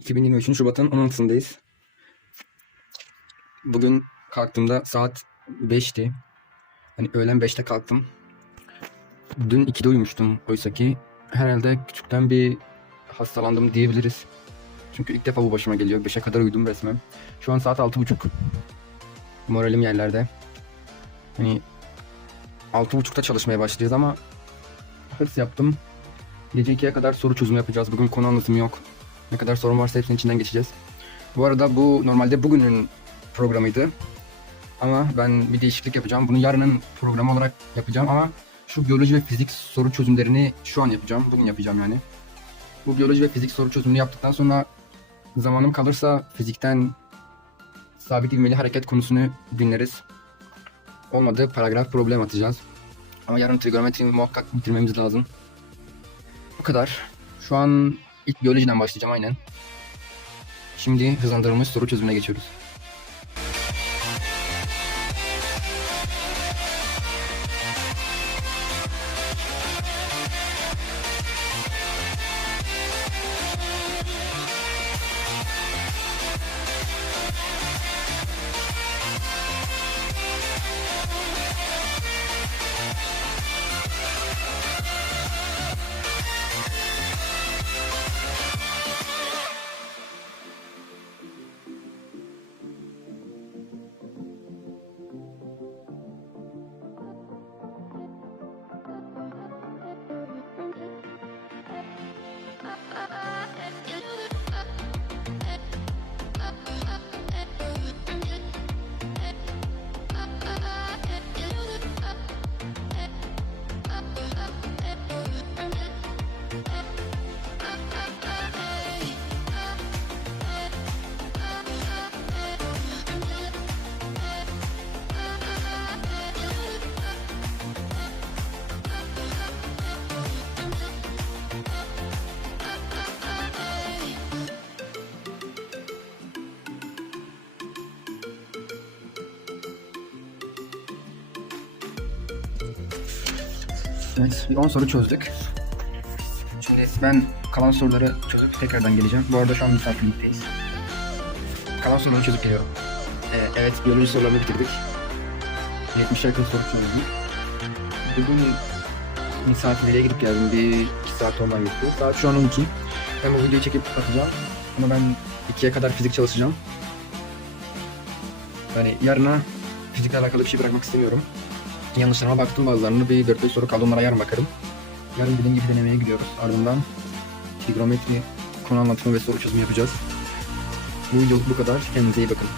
2023 Şubat'ın 16'sındayız. Bugün kalktığımda saat 5'ti. Hani öğlen 5'te kalktım. Dün 2'de uyumuştum oysa ki herhalde küçükten bir hastalandım diyebiliriz. Çünkü ilk defa bu başıma geliyor. 5'e kadar uyudum resmen. Şu an saat 6.30. Moralim yerlerde. Hani 6.30'da çalışmaya başlayacağız ama hırs yaptım. Gece 2'ye kadar soru çözümü yapacağız. Bugün konu anlatımı yok. Ne kadar sorun varsa hepsinin içinden geçeceğiz. Bu arada bu normalde bugünün programıydı. Ama ben bir değişiklik yapacağım. Bunu yarının programı olarak yapacağım ama şu biyoloji ve fizik soru çözümlerini şu an yapacağım. Bugün yapacağım yani. Bu biyoloji ve fizik soru çözümünü yaptıktan sonra zamanım kalırsa fizikten sabit ivmeli hareket konusunu dinleriz. Olmadı paragraf problem atacağız. Ama yarın trigonometri muhakkak bitirmemiz lazım. Bu kadar. Şu an ilk biyolojiden başlayacağım aynen. Şimdi hızlandırılmış soru çözümüne geçiyoruz. Evet, bir 10 soru çözdük. Şimdi ben kalan soruları çözüp tekrardan geleceğim. Bu arada şu an misafirlikteyiz. Kalan soruları çözüp geliyorum. Ee, evet, biyoloji sorularını bitirdik. 70 yakın soru çözdüm. Bugün misafirliğe gidip geldim. Bir iki saat olman gerekiyor. Saat şu an 12. Ben bu videoyu çekip atacağım. Ama ben 2'ye kadar fizik çalışacağım. Yani yarına fizikle alakalı bir şey bırakmak istemiyorum. Yanlışlarıma baktım bazılarını. Bir 4-5 soru kaldı onlara yarın bakarım. Yarın dediğim gibi denemeye gidiyoruz. Ardından trigonometri, konu anlatımı ve soru çözümü yapacağız. Bu videoluk bu kadar. Kendinize iyi bakın.